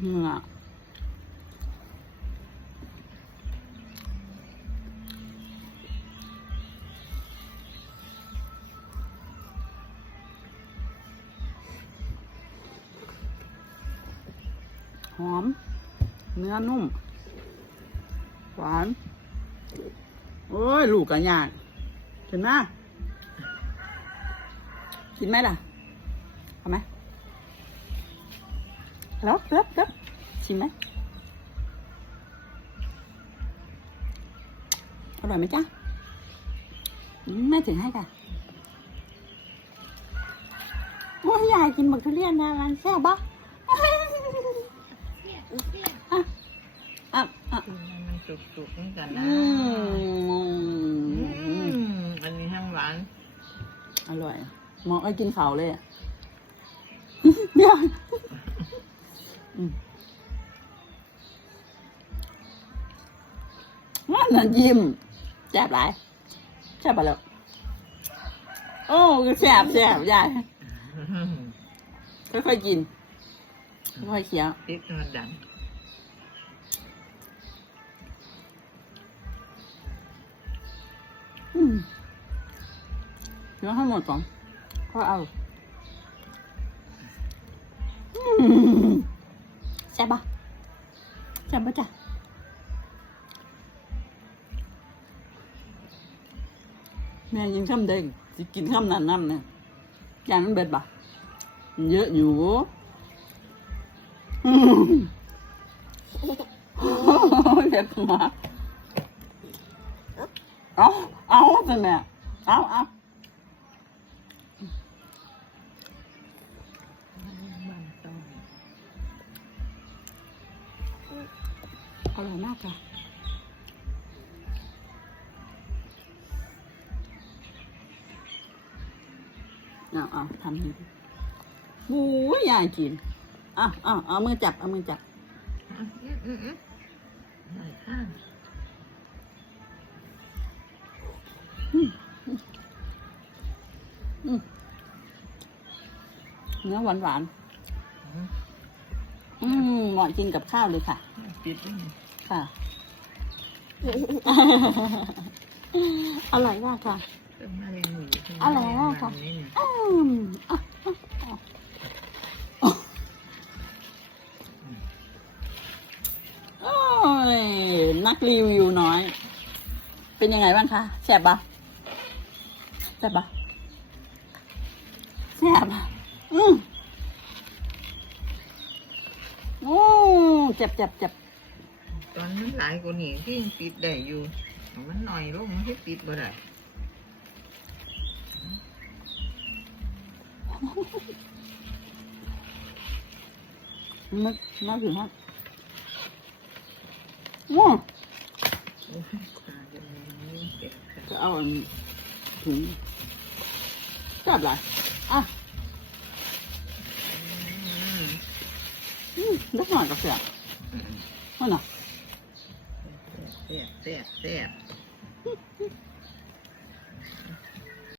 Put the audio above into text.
เนื้อหอม เนื้อนุ่ม หวาน โอ้ย ลูกกันยากเห็นไหมกินไหมล่ะ เอาไหม แล้วเป๊บเป๊บชิมไหมอร่อยไหมจ๊ะอืมแม่ถึงให้ค่ะโอ้ยยายกินบักทุเรียนนะมันแซ่บปะอะอะอะมันสุกๆเหมือนกันอืนะมอืมอันนี้ทั้งหวาน อร่อยหมอไอ้กินเขาวเลยอะเดี๋ยวอื มนั่นยิ้มแซ่บหลายแซ่บไปแล้วโอ้แซ่บแซ่บยายค่อยๆกินค่อยๆเคี้ยวติดมันดังอืมเดี๋ยวให้หมดก่อนค่อยเอา อืม แซ่บปะแซ่บปะจ๊ะแม่ยังข้ามเด้งสิกินข้ามนั้นนั่นเนี่ยยางมันเบ็ดปะเยอะอยู่อืมเผ็ดมาเอาเอาสิแม่เอาเอา อร่อยมากค่ะ เอาเอาทำให้ดูหูยายกินอะอะเอามือจับ เอามือจับอะอืมอืมอืมได้ข้างเนื้อหวานหวาน อืมๆอืมเหมาะกินกับข้าวเลยค่ะติดอืมค่ะ อร่อยมากค่ะ เป็นมะเร็งหนูใช่ไหมอะไรอะคะวันนี้เนี่ยอืมอะอะอะโอ้ยนักรีวิวน้อย เป็นยังไงบ้างคะแซ่บปะแซ่บปะแซ่บอะอืมโอ้เจ็บเจ็บเจ็บตอนมันหลายกว่านี้ที่ยังติดได้อยู่แต่มันหน่อยลงมันให้ติดบ่ได้มึกน่ากินมากโอ้โอ้ยตาจะมีเจ็บกันจะเอาอันถุงแซ่บหลายอะอืมอืมเล็กหน่อยก็แซ่บ อืมนั่น